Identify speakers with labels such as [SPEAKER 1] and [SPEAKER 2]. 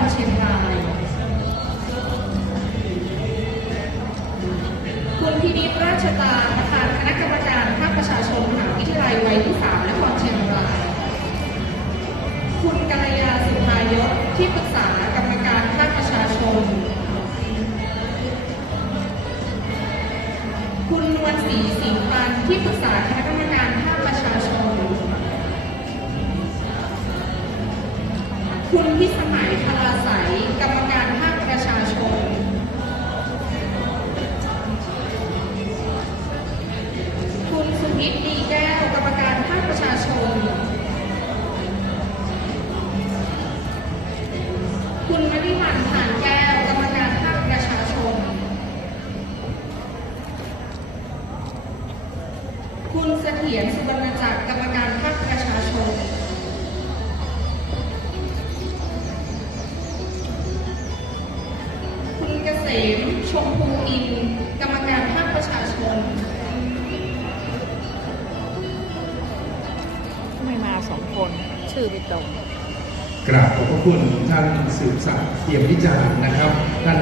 [SPEAKER 1] รเชียงราย คุณพินิจราชตาประธานคณะกรรมการภาคประชาชนมหาวิทยาลัยวัยที่สามนครเชียงราย คุณกัลยาสุภายศที่ปรึกษากรรมการภาคประชาชน คุณนวลศรีสิงห์ปันที่ปรึกษาคณะ คุณพิสมัยพลาใสยกรรมการภาคประชาชน คุณสุพิษดีแก้ว กรรมการภาคประชาชน คุณมณิวันผ่านแก้ว กรรมการภาคประชาชน คุณเสถียรสุวรรณจักร กรรมการภาค ม ชมพูอิน กรรมการภาคประชาชน
[SPEAKER 2] ไม่มาสองคน ชื่อไม่ตรง
[SPEAKER 3] กราบขอบพระคุณท่านสืบสักดิ์เอี่ยมวิจารณ์นะครับท่าน